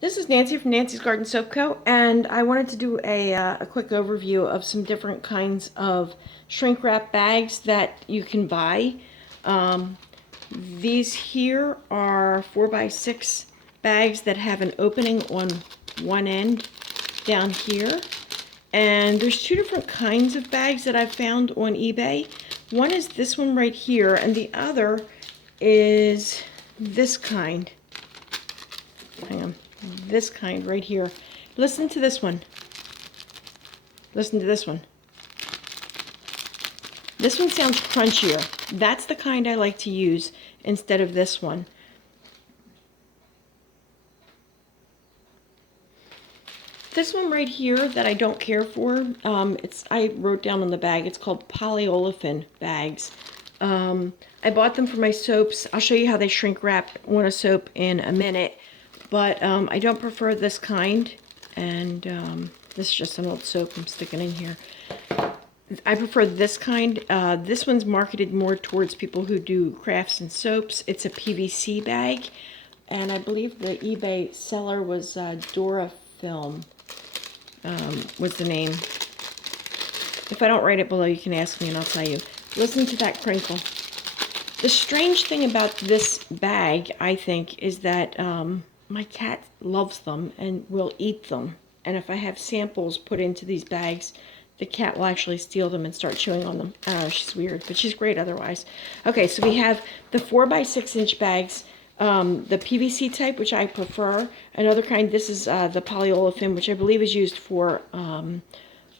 This is Nancy from Nancy's Garden Soap Co. and I wanted to do a quick overview of some different kinds of shrink wrap bags that you can buy. These here are 4x6 bags that have an opening on one end down here. And there's two different kinds of bags that I've found on eBay. One is this one right here, and the other is this kind. Hang on. This kind right here. Listen to this one. Listen to this one. This one sounds crunchier. That's the kind I like to use instead of this one. This one right here that I don't care for, I wrote down on the bag, it's called Polyolefin Bags. I bought them for my soaps. I'll show you how they shrink wrap on a soap in a minute. But I don't prefer this kind, and this is just an old soap I'm sticking in here. I prefer this kind. This one's marketed more towards people who do crafts and soaps. It's a PVC bag, and I believe the eBay seller was Durafilm, was the name. If I don't write it below, you can ask me and I'll tell you. Listen to that crinkle. The strange thing about this bag, I think, is that my cat loves them and will eat them. And if I have samples put into these bags, the cat will actually steal them and start chewing on them. I don't know, she's weird, but she's great otherwise. Okay, so we have the 4x6" bags, the PVC type, which I prefer. Another kind, this is the polyolefin, which I believe is used for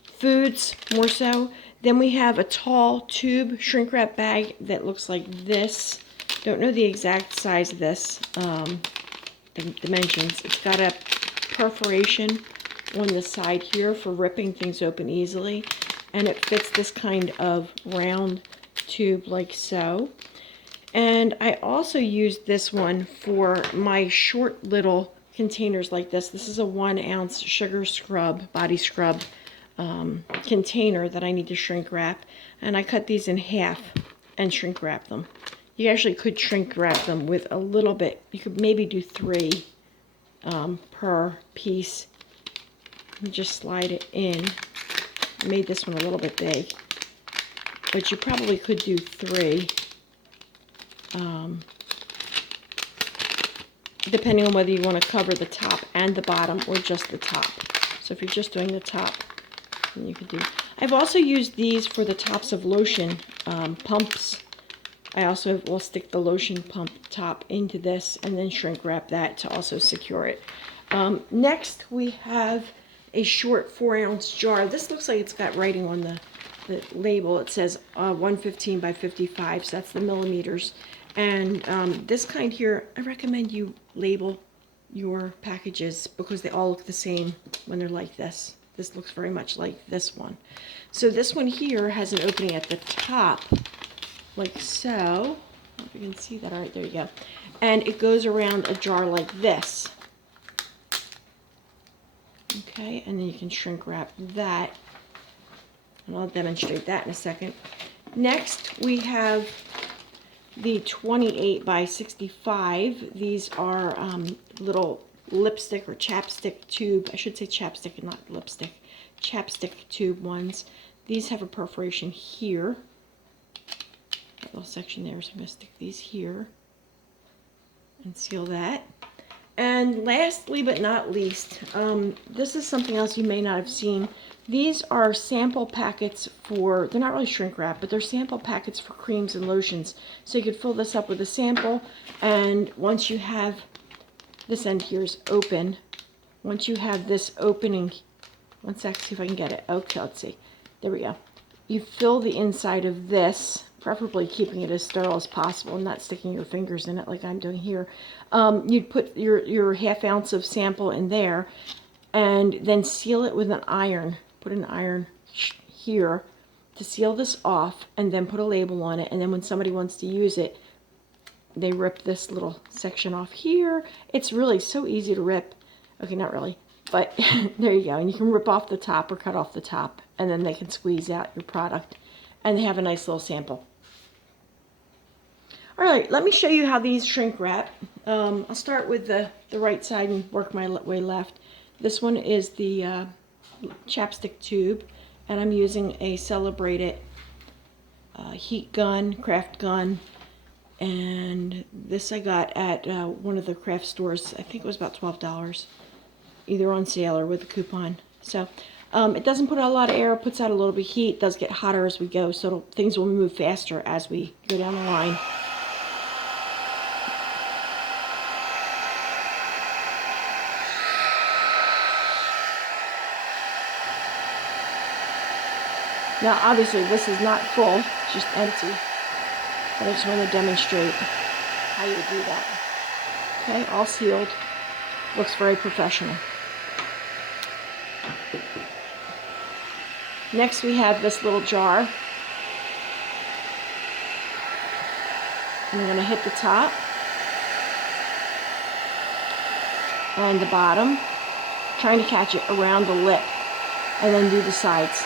foods more so. Then we have a tall tube shrink wrap bag that looks like this. Don't know the exact size of this. Dimensions. It's got a perforation on the side here for ripping things open easily, and it fits this kind of round tube like so. And I also used this one for my short little containers like this. This is a 1 ounce sugar scrub, body scrub container that I need to shrink wrap, and I cut these in half and shrink wrap them. You actually could shrink wrap them with a little bit. You could maybe do 3 per piece. And just slide it in. I made this one a little bit big, but you probably could do 3. Depending on whether you want to cover the top and the bottom or just the top. So if you're just doing the top, then you could do. I've also used these for the tops of lotion pumps. I also will stick the lotion pump top into this and then shrink wrap that to also secure it. Next we have a short 4 ounce jar. This looks like it's got writing on the label. It says 115 by 55, so that's the millimeters. And this kind here, I recommend you label your packages because they all look the same when they're like this. This looks very much like this one. So this one here has an opening at the top, like so. I don't know if you can see that. All right, there you go. And it goes around a jar like this. Okay, and then you can shrink wrap that. And I'll demonstrate that in a second. Next, we have the 28 by 65. These are little lipstick or chapstick tube. I should say chapstick and not lipstick. Chapstick tube ones. These have a perforation here. That little section there, so I'm going to stick these here and seal that. And lastly but not least, this is something else you may not have seen. These are sample packets for, they're not really shrink wrap, but they're sample packets for creams and lotions. So you could fill this up with a sample, and once you have, this end here is open. Once you have this opening, one sec, see if I can get it. Okay, let's see. There we go. You fill the inside of this, preferably keeping it as sterile as possible and not sticking your fingers in it like I'm doing here. You'd put your ½ ounce of sample in there and then seal it with an iron. Put an iron here to seal this off and then put a label on it. And then when somebody wants to use it, they rip this little section off here. It's really so easy to rip. Okay, not really, but there you go. And you can rip off the top or cut off the top, and then they can squeeze out your product. And they have a nice little sample. All right, let me show you how these shrink wrap. I'll start with the right side and work my way left. This one is the Chapstick Tube, and I'm using a Celebrated heat gun, craft gun, and this I got at one of the craft stores. I think it was about $12, either on sale or with a coupon. So it doesn't put out a lot of air, it puts out a little bit of heat. It does get hotter as we go, so things will move faster as we go down the line. Now obviously this is not full, it's just empty, but I just want to demonstrate how you do that. Okay, all sealed, looks very professional. Next we have this little jar. I'm going to hit the top and the bottom, trying to catch it around the lip, and then do the sides.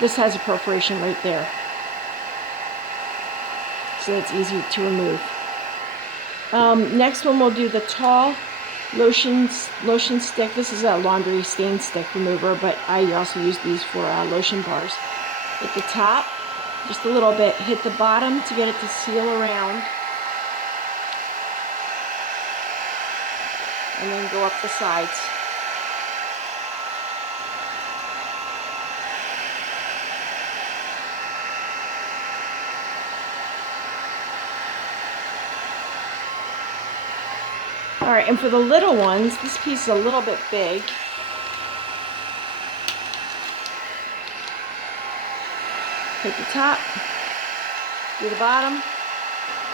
This has a perforation right there, so it's easy to remove. Next one we'll do the tall lotion stick. This is a laundry stain stick remover, but I also use these for lotion bars. Hit the top just a little bit, hit the bottom to get it to seal around, and then go up the sides. Alright, and for the little ones, this piece is a little bit big. Hit the top, do the bottom.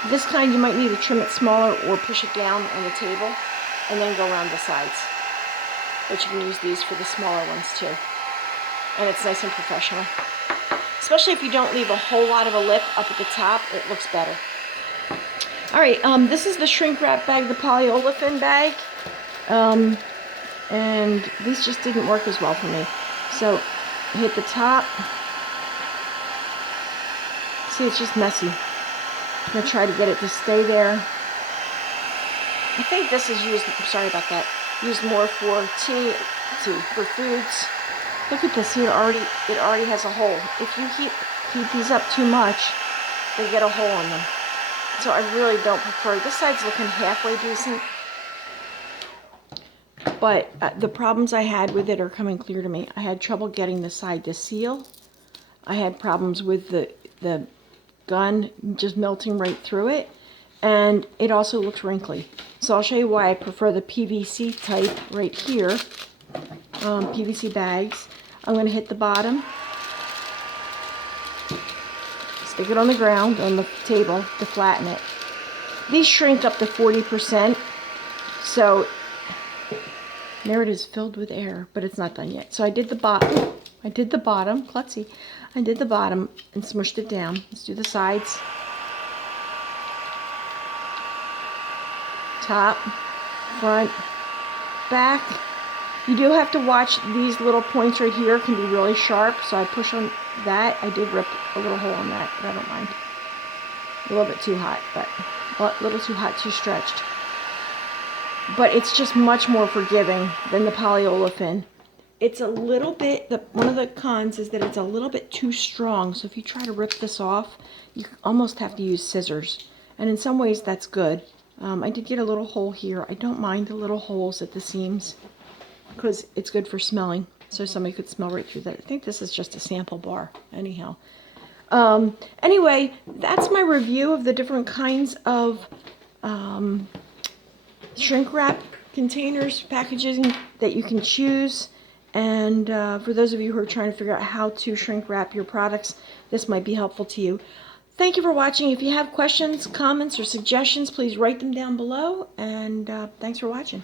This kind you might need to trim it smaller or push it down on the table, and then go around the sides. But you can use these for the smaller ones too. And it's nice and professional. Especially if you don't leave a whole lot of a lip up at the top, it looks better. Alright, this is the shrink wrap bag, the Polyolefin Bag, and these just didn't work as well for me. So, hit the top. See, it's just messy. I'm going to try to get it to stay there. I think this is used, sorry about that, used more for tea, for foods. Look at this, see, it already has a hole. If you heat these up too much, they get a hole in them. So I really don't prefer, this side's looking halfway decent, but the problems I had with it are coming clear to me. I had trouble getting the side to seal. I had problems with the gun just melting right through it, and it also looks wrinkly. So I'll show you why I prefer the PVC type right here, PVC bags. I'm going to hit the bottom. Stick it on the ground, on the table, to flatten it. These shrink up to 40%, so there it is, filled with air, but it's not done yet. So I did the bottom, klutzy. I did the bottom and smushed it down. Let's do the sides. Top, front, back. You do have to watch these little points right here, can be really sharp, so I push on that. I did rip a little hole in that, but I don't mind. A little bit too hot, but a little too hot, too stretched. But it's just much more forgiving than the polyolefin. It's a little bit, one of the cons is that it's a little bit too strong, so if you try to rip this off, you almost have to use scissors. And in some ways that's good. I did get a little hole here. I don't mind the little holes at the seams, because it's good for smelling, so somebody could smell right through that. I think this is just a sample bar, anyhow. Anyway, that's my review of the different kinds of shrink wrap containers, packaging that you can choose. And for those of you who are trying to figure out how to shrink wrap your products, this might be helpful to you. Thank you for watching. If you have questions, comments, or suggestions, please write them down below. And thanks for watching.